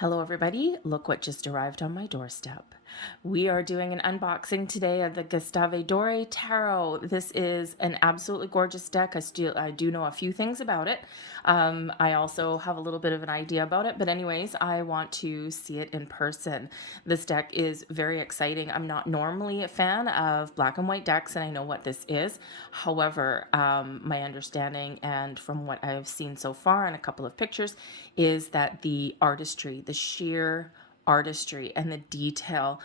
Hello everybody, look what just arrived on my doorstep. We are doing an unboxing today of the Gustave Dore Tarot. This is an absolutely gorgeous deck. I do know a few things about it. I also have a little bit of an idea about it, but anyways, I want to see it in person. This deck is very exciting. I'm not normally a fan of black and white decks, and I know what this is. However, my understanding and from what I've seen so far and a couple of pictures is that the artistry, the sheer artistry and the detail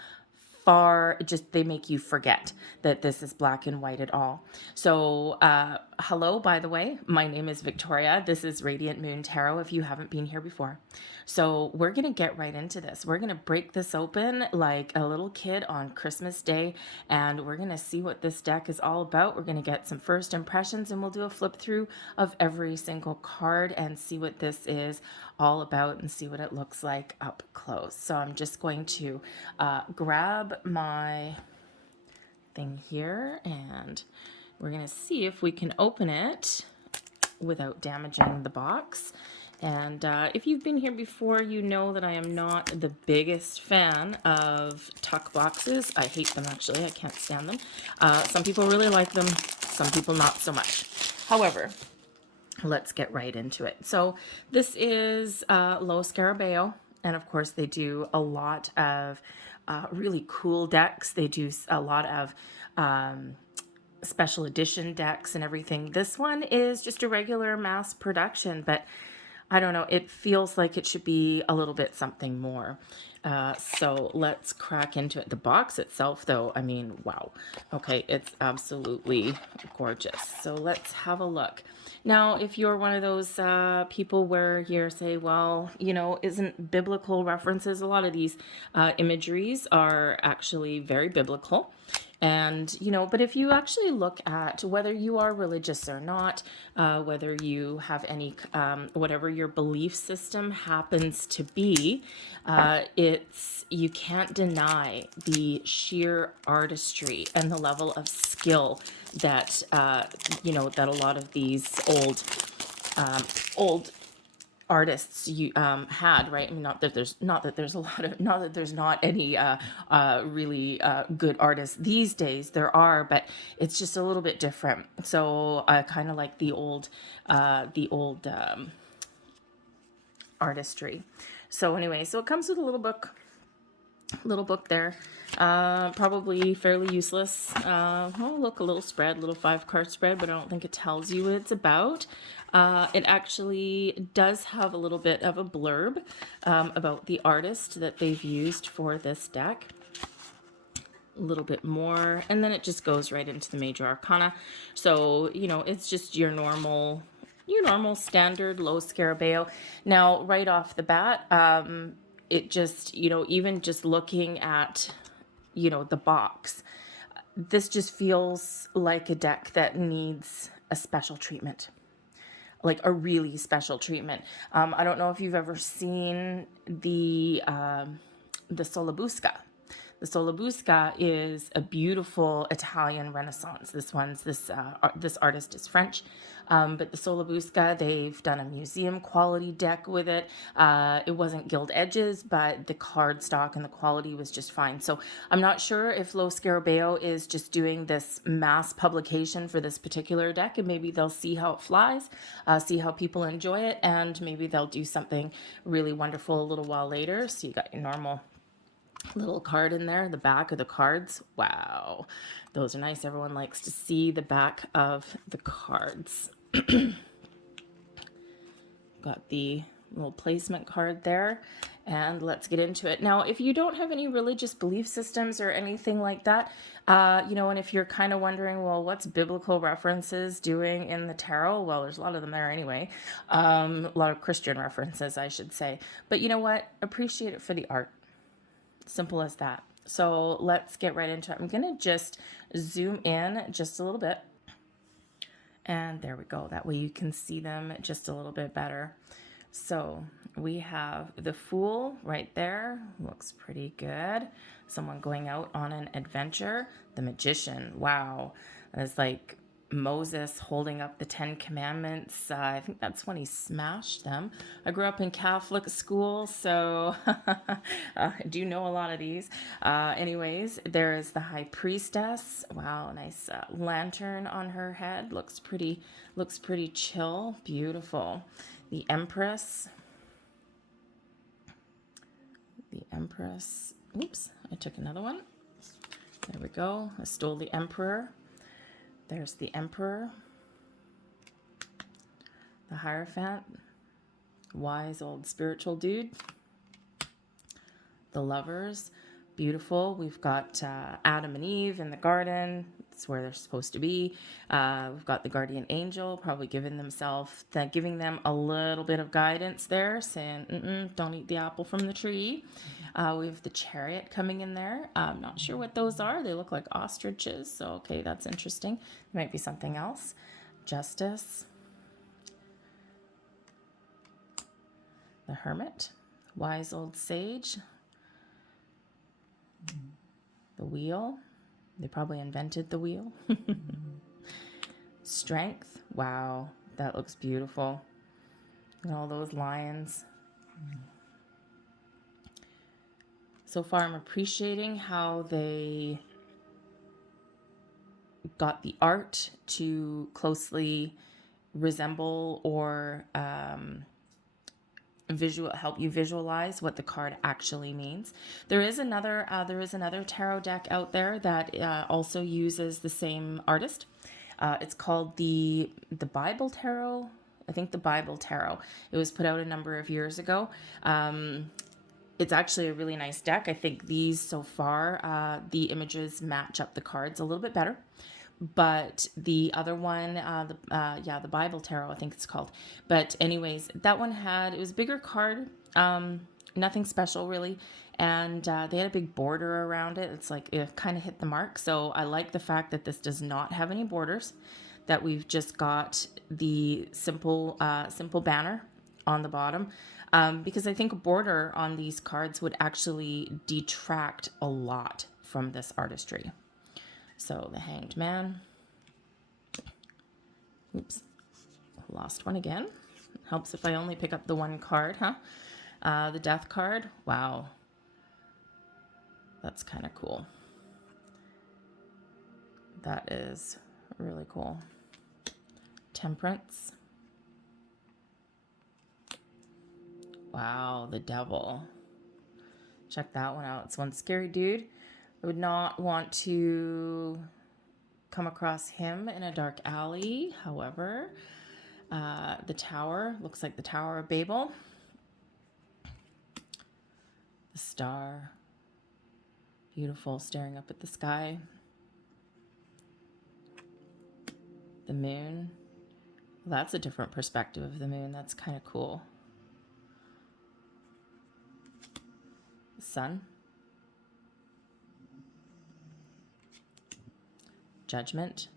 they make you forget that this is black and white at all. So hello, by the way, my name is Victoria. This is Radiant Moon Tarot if you haven't been here before. So we're gonna get right into this. We're gonna break this open like a little kid on Christmas Day, and we're gonna see what this deck is all about. We're gonna get some first impressions, and we'll do a flip through of every single card and see what this is all about and see what it looks like up close. So I'm just going to grab my thing here, and we're gonna see if we can open it without damaging the box. And if you've been here before, you know that I am not the biggest fan of tuck boxes. I hate them, actually. I can't stand them. Some people really like them, some people not so much. However, let's get right into it. So this is Lo Scarabeo, and of course they do a lot of really cool decks. They do a lot of special edition decks and everything. This one is just a regular mass production, but I don't know, it feels like it should be a little bit something more. So let's crack into it. The box itself, though, I mean, wow. Okay, it's absolutely gorgeous. So let's have a look. Now, if you're one of those people where you say, well, you know, isn't biblical references, a lot of these imageries are actually very biblical. And, you know, but if you actually look at whether you are religious or not, whether you have any, whatever your belief system happens to be, you can't deny the sheer artistry and the level of skill that, you know, that a lot of these old artists you had, right? I mean, not that there's not any really good artists these days. There are, but it's just a little bit different. So I kind of like the old artistry. So anyway, so it comes with a little book there, probably fairly useless. Oh, look, a little spread, little 5-card spread, but I don't think it tells you what it's about. It actually does have a little bit of a blurb about the artist that they've used for this deck. A little bit more, and then it just goes right into the major arcana. So, you know, it's just your normal standard Lo Scarabeo. Now, right off the bat, it just, you know, even just looking at, you know, the box, this just feels like a deck that needs a special treatment, like a really special treatment. I don't know if you've ever seen the Solabusca. The Solabusca is a beautiful Italian Renaissance. This artist is French, but the Solabusca, they've done a museum quality deck with it. It wasn't gilt edges, but the cardstock and the quality was just fine. So I'm not sure if Lo Scarabeo is just doing this mass publication for this particular deck, and maybe they'll see how it flies, see how people enjoy it, and maybe they'll do something really wonderful a little while later. So you got your normal little card in there, the back of the cards. Wow, those are nice. Everyone likes to see the back of the cards. Got the little placement card there, and let's get into it. Now, if you don't have any religious belief systems or anything like that, you know, and if you're kind of wondering, well, what's biblical references doing in the tarot? Well, there's a lot of them there anyway. A lot of Christian references, I should say. But you know what? Appreciate it for the art. Simple as that. So let's get right into it. I'm gonna just zoom in just a little bit, and there we go. That way you can see them just a little bit better. So we have the Fool right there. Looks pretty good. Someone going out on an adventure. The Magician. Wow. It's like Moses holding up the 10 Commandments. I think that's when he smashed them. I grew up in Catholic school, so I do know a lot of these. Anyways, there is the High Priestess. Wow, nice lantern on her head. Looks pretty chill. Beautiful. The Empress. The Empress. Oops, I took another one. There we go. I stole the Emperor. There's the Emperor, the Hierophant, wise old spiritual dude, the Lovers, beautiful. We've got Adam and Eve in the garden. It's where they're supposed to be. We've got the guardian angel, probably giving them a little bit of guidance there, saying, don't eat the apple from the tree. We have the Chariot coming in there. I'm not sure what those are. They look like ostriches. So, okay, that's interesting. There might be something else. Justice. The Hermit. Wise old sage. The Wheel. They probably invented the wheel. Strength. Wow, that looks beautiful. And all those lions. So far, I'm appreciating how they got the art to closely resemble or help you visualize what the card actually means. There is another tarot deck out there that also uses the same artist. It's called the Bible Tarot. I think the Bible Tarot. It was put out a number of years ago. It's actually a really nice deck. I think these so far, the images match up the cards a little bit better. But the other one, the Bible Tarot, I think it's called. But anyways, that one it was a bigger card, nothing special really. And they had a big border around it. It's like it kind of hit the mark. So I like the fact that this does not have any borders, that we've just got the simple banner on the bottom. Because I think a border on these cards would actually detract a lot from this artistry. So the Hanged Man. Oops, lost one again. Helps if I only pick up the one card, huh? The Death card. Wow. That's kind of cool. That is really cool. Temperance. Wow, the Devil. Check that one out. It's one scary dude. I would not want to come across him in a dark alley. However, the Tower. Looks like the Tower of Babel. The Star. Beautiful, staring up at the sky. The Moon. Well, that's a different perspective of the moon. That's kind of cool. The Sun. Judgment.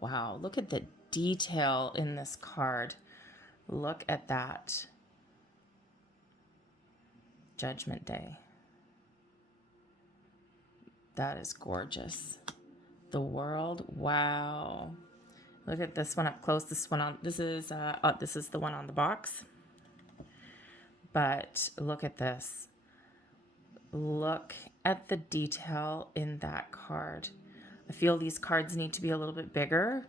Wow, look at the detail in this card. Look at that. Judgment Day. That is gorgeous. The World. Wow. Look at this one up close. This is the one on the box. But look at this. Look at the detail in that card. I feel these cards need to be a little bit bigger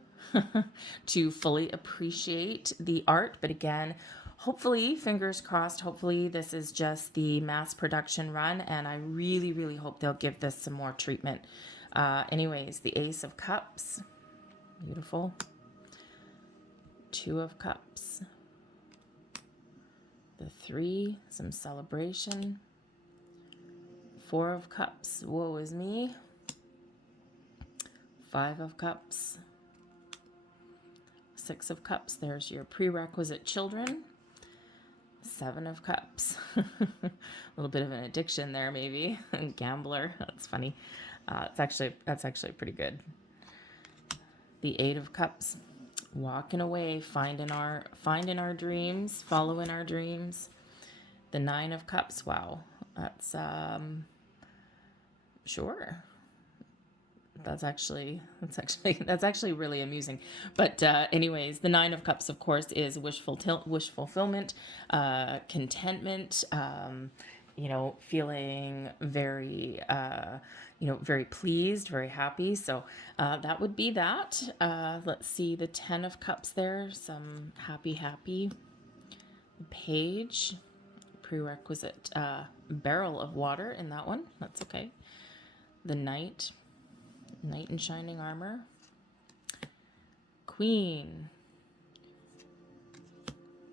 to fully appreciate the art. But again, hopefully, fingers crossed, hopefully this is just the mass production run. And I really, really hope they'll give this some more treatment. Anyways, the Ace of Cups. Beautiful. Two of Cups. The Three, some celebration. Four of Cups, woe is me. Five of Cups. Six of Cups, there's your prerequisite children. Seven of Cups. A little bit of an addiction there, maybe. Gambler, that's funny. That's actually pretty good. The Eight of Cups. Walking away, finding our dreams, following our dreams. The Nine of Cups. Wow, that's sure. That's actually really amusing. But anyways, the Nine of Cups, of course, is wish fulfillment, contentment, feeling very very pleased, very happy. So that would be that. Let's see, the Ten of Cups there, some happy page, prerequisite barrel of water in that one. That's okay. The Knight in shining armor, Queen,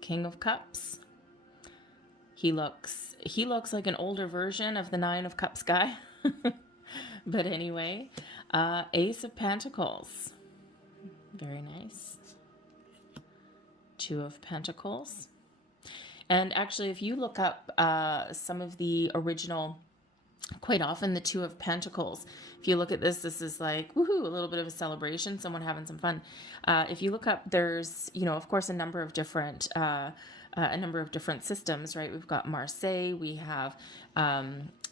King of Cups. He looks like an older version of the Nine of Cups guy. But anyway, Ace of Pentacles. Very nice. Two of Pentacles. And actually, if you look up some of the original, quite often the Two of Pentacles, if you look at this is like, woohoo, a little bit of a celebration, someone having some fun. If you look up, there's, of course, a number of different systems, right? We've got Marseille, we have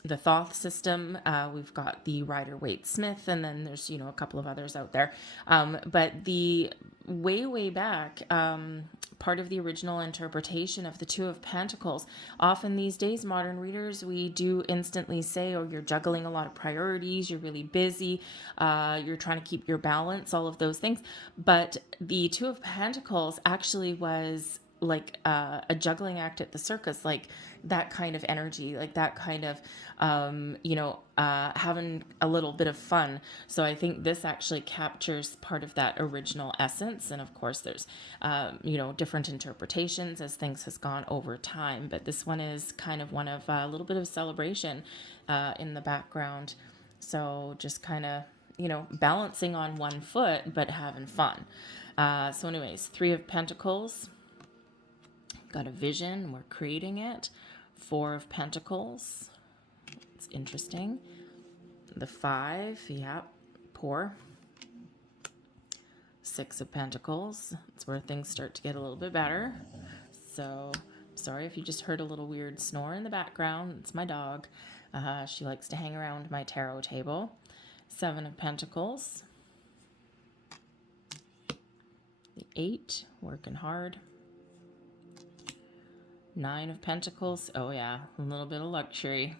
the Thoth system, we've got the Rider-Waite-Smith, and then there's, a couple of others out there. But the way back, part of the original interpretation of the Two of Pentacles, often these days, modern readers, we do instantly say, oh, you're juggling a lot of priorities, you're really busy, you're trying to keep your balance, all of those things. But the Two of Pentacles actually was like a juggling act at the circus, like that kind of energy, like that kind of, having a little bit of fun. So I think this actually captures part of that original essence. And of course, there's, different interpretations as things has gone over time. But this one is kind of one of a little bit of celebration in the background. So just kind of, balancing on one foot, but having fun. So anyways, Three of Pentacles. Got a vision, we're creating it. Four of Pentacles, it's interesting. The Five, yeah, poor. Six of Pentacles, it's where things start to get a little bit better. So, sorry if you just heard a little weird snore in the background. It's my dog. She likes to hang around my tarot table. Seven of Pentacles. The Eight, working hard. Nine of Pentacles. Oh yeah, a little bit of luxury.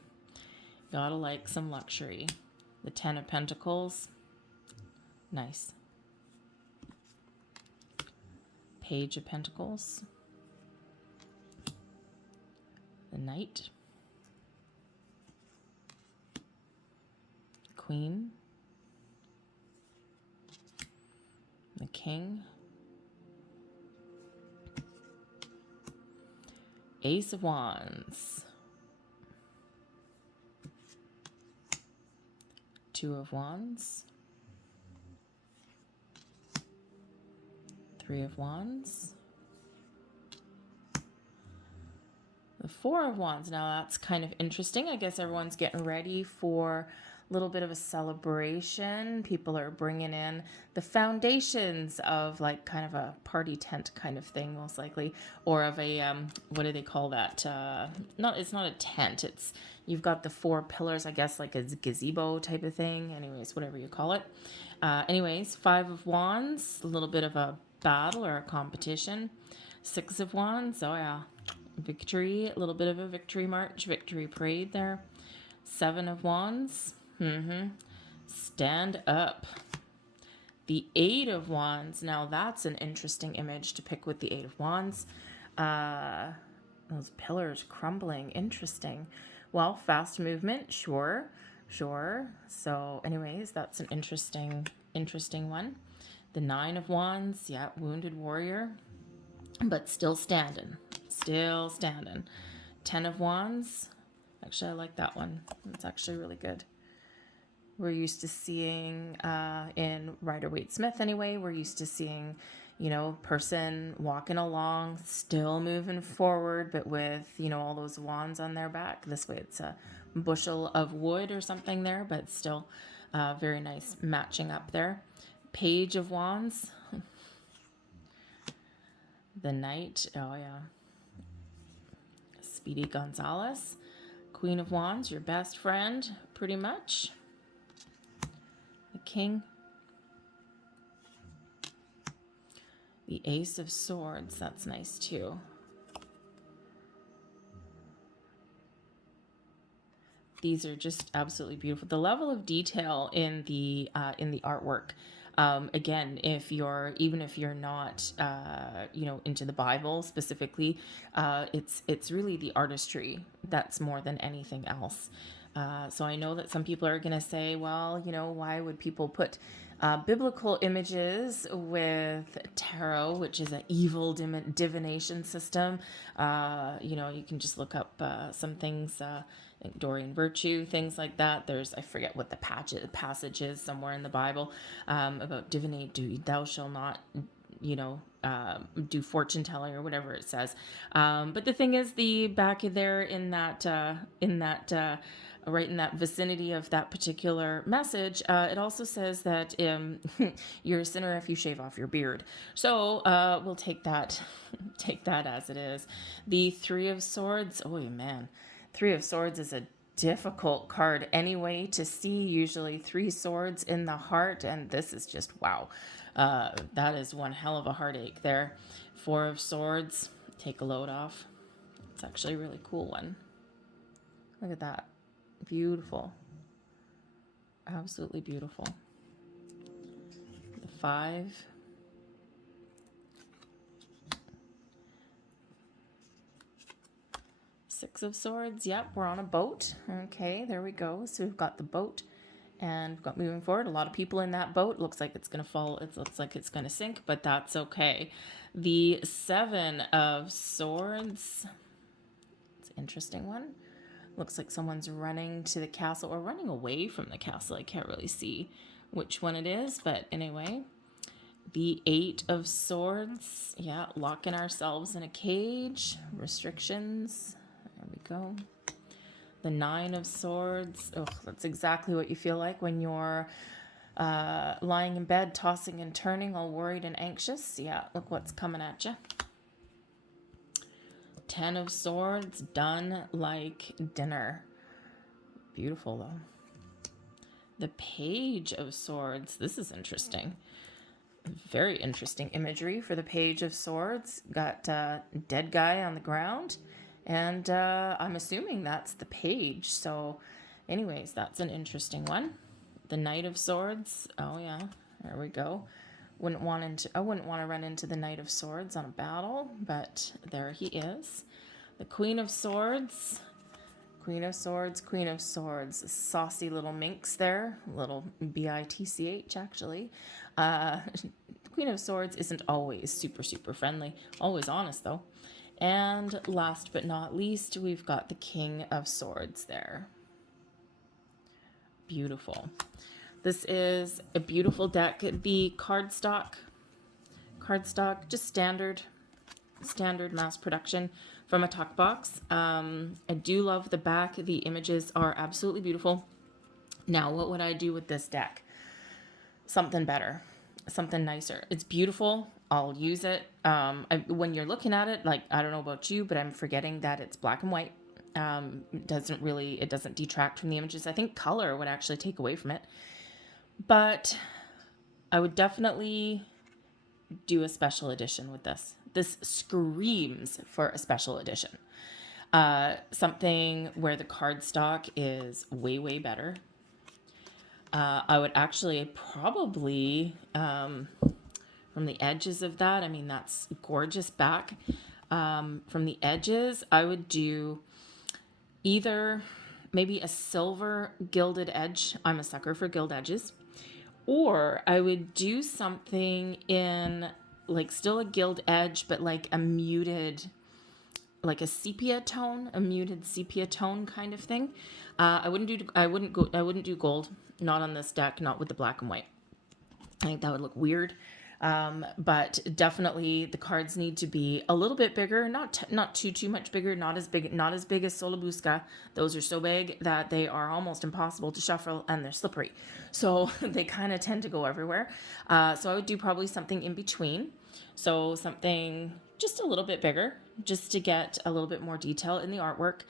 Gotta like some luxury. The Ten of Pentacles. Nice. Page of Pentacles. The Knight. Queen. The King. Ace of Wands. Two of Wands. Three of Wands. The Four of Wands. Now that's kind of interesting. I guess everyone's getting ready for a little bit of a celebration. People are bringing in the foundations of like kind of a party tent kind of thing, most likely, or of a what do they call that? It's not a tent. It's, you've got the four pillars, I guess, like a gazebo type of thing. Anyways, whatever you call it. Anyways, Five of Wands, a little bit of a battle or a competition. Six of Wands. Oh yeah, victory, a little bit of a victory march, victory parade there. Seven of Wands. Stand up. The Eight of Wands. Now that's an interesting image to pick with the Eight of Wands. Those pillars crumbling. Interesting. Well, fast movement. Sure. So anyways, that's an interesting one. The Nine of Wands. Yeah, wounded warrior, but still standing. Ten of Wands. Actually, I like that one. It's actually really good. We're used to seeing, in Rider-Waite-Smith anyway, we're used to seeing, person walking along, still moving forward, but with, all those wands on their back. This way it's a bushel of wood or something there, but still very nice matching up there. Page of Wands. The Knight. Oh, yeah. Speedy Gonzalez. Queen of Wands, your best friend, pretty much. The King. The Ace of Swords, that's nice too. These are just absolutely beautiful. The level of detail in the artwork. Again, even if you're not, into the Bible specifically, it's really the artistry that's more than anything else. So I know that some people are going to say, well, why would people put biblical images with tarot, which is an evil divination system? You can just look up some things, like Dorian Virtue, things like that. I forget what the passage is somewhere in the Bible about divinate, thou shall not, do fortune telling or whatever it says. But the thing is, the back there in that right in that vicinity of that particular message, it also says that you're a sinner if you shave off your beard. So we'll take that as it is. The Three of Swords. Oh man, Three of Swords is a difficult card anyway to see. Usually 3 swords in the heart, and this is just wow. That is one hell of a heartache there. 4 of Swords. Take a load off. It's actually a really cool one. Look at that. Beautiful. Absolutely beautiful. The 5. Six of Swords. Yep, we're on a boat. Okay, there we go. So we've got the boat and we've got moving forward. A lot of people in that boat. Looks like it's going to fall. It looks like it's going to sink, but that's okay. The 7 of Swords. It's an interesting one. Looks like someone's running to the castle or running away from the castle. I can't really see which one it is, but anyway. The 8 of Swords. Yeah, locking ourselves in a cage. Restrictions. There we go. The 9 of Swords. Oh, that's exactly what you feel like when you're lying in bed, tossing and turning, all worried and anxious. Yeah, look what's coming at you. 10 of Swords, done like dinner. Beautiful, though. The Page of Swords. This is interesting. Very interesting imagery for the Page of Swords. Got a dead guy on the ground. And I'm assuming that's the page. So anyways, that's an interesting one. The Knight of Swords. Oh, yeah. There we go. I wouldn't want to run into the Knight of Swords on a battle, but there he is. The Queen of Swords. Queen of Swords, Queen of Swords. Saucy little minx there. Little bitch, actually. Queen of Swords isn't always super, super friendly. Always honest, though. And last but not least, we've got the King of Swords there. Beautiful. This is a beautiful deck. The cardstock, just standard mass production from a tuck box. I do love the back. The images are absolutely beautiful. Now, what would I do with this deck? Something better, something nicer. It's beautiful. I'll use it. When you're looking at it, like, I don't know about you, but I'm forgetting that it's black and white. It doesn't detract from the images. I think color would actually take away from it. But I would definitely do a special edition with this. This screams for a special edition. Something where the cardstock is way, way better. I would actually probably, from the edges of that, I mean, that's gorgeous back. From the edges, I would do either maybe a silver gilded edge. I'm a sucker for gilt edges. Or I would do something in like still a gilt edge, but like a muted, like a muted sepia tone kind of thing. I wouldn't do gold, not on this deck, not with the black and white. I think that would look weird. But definitely the cards need to be a little bit bigger, not too much bigger, not as big as Solabusca. Those are so big that they are almost impossible to shuffle and they're slippery. So they kind of tend to go everywhere. So I would do probably something in between. So something just a little bit bigger, just to get a little bit more detail in the artwork.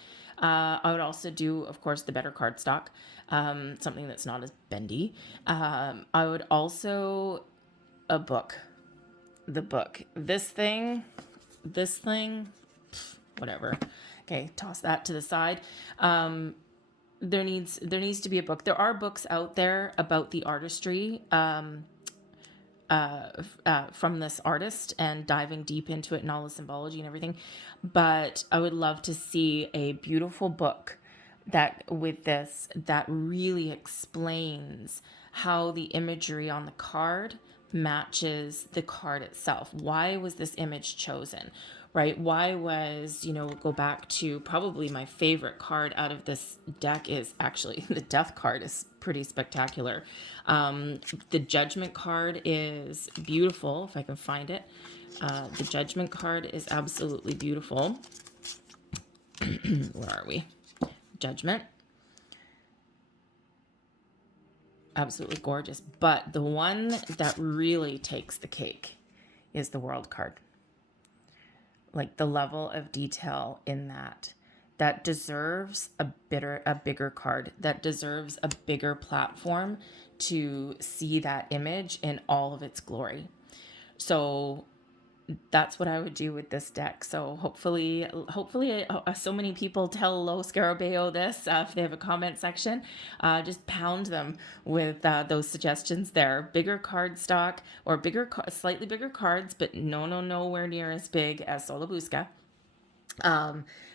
I would also do, of course, the better cardstock, something that's not as bendy. I would also, a book, the book, this thing, whatever. Okay, toss that to the side. There needs to be a book. There are books out there about the artistry from this artist and diving deep into it and all the symbology and everything. But I would love to see a beautiful book that really explains how the imagery on the card matches the card itself. Why was this image chosen? Right? Why was, go back to probably my favorite card out of this deck is actually the Death card is pretty spectacular. The Judgment card is beautiful, if I can find it. The Judgment card is absolutely beautiful. Where are we? Judgment. Absolutely gorgeous. But the one that really takes the cake is the World card. Like the level of detail in that deserves a bigger card, that deserves a bigger platform to see that image in all of its glory. So that's what I would do with this deck. So hopefully so many people tell Lo Scarabeo this, if they have a comment section, just pound them with those suggestions there. Bigger card stock or slightly bigger cards, but nowhere near as big as Solabusca.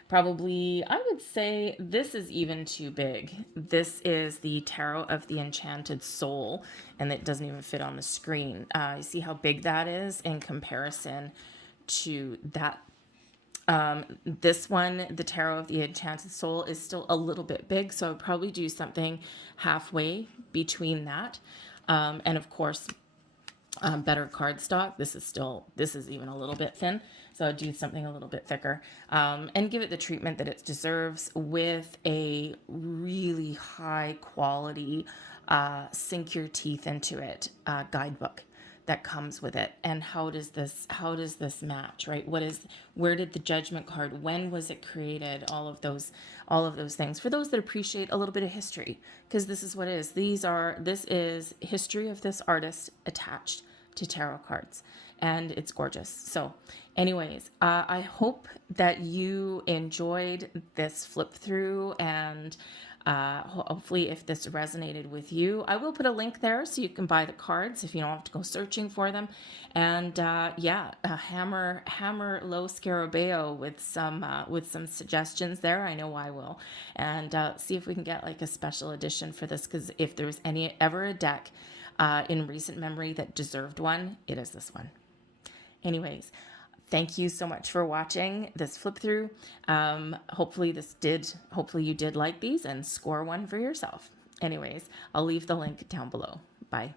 Probably, I would say this is even too big. This is the Tarot of the Enchanted Soul, and it doesn't even fit on the screen. You see how big that is in comparison to that. This one, the Tarot of the Enchanted Soul, is still a little bit big, so I would probably do something halfway between that. And of course, better cardstock. This is even a little bit thin. So I'd do something a little bit thicker, and give it the treatment that it deserves with a really high quality, sink your teeth into it, guidebook that comes with it. And how does this match, right? Where did the Judgment card, when was it created? All of those things for those that appreciate a little bit of history, because this is what it is. This is history of this artist attached to tarot cards, and it's gorgeous. So anyways, I hope that you enjoyed this flip through, and hopefully if this resonated with you, I will put a link there so you can buy the cards if you don't have to go searching for them. And hammer Lo Scarabeo with some suggestions there. I know I will. And see if we can get like a special edition for this, because if there's ever a deck in recent memory that deserved one, it is this one. Anyways, thank you so much for watching this flip through. Hopefully you did like these and score one for yourself. Anyways, I'll leave the link down below. Bye.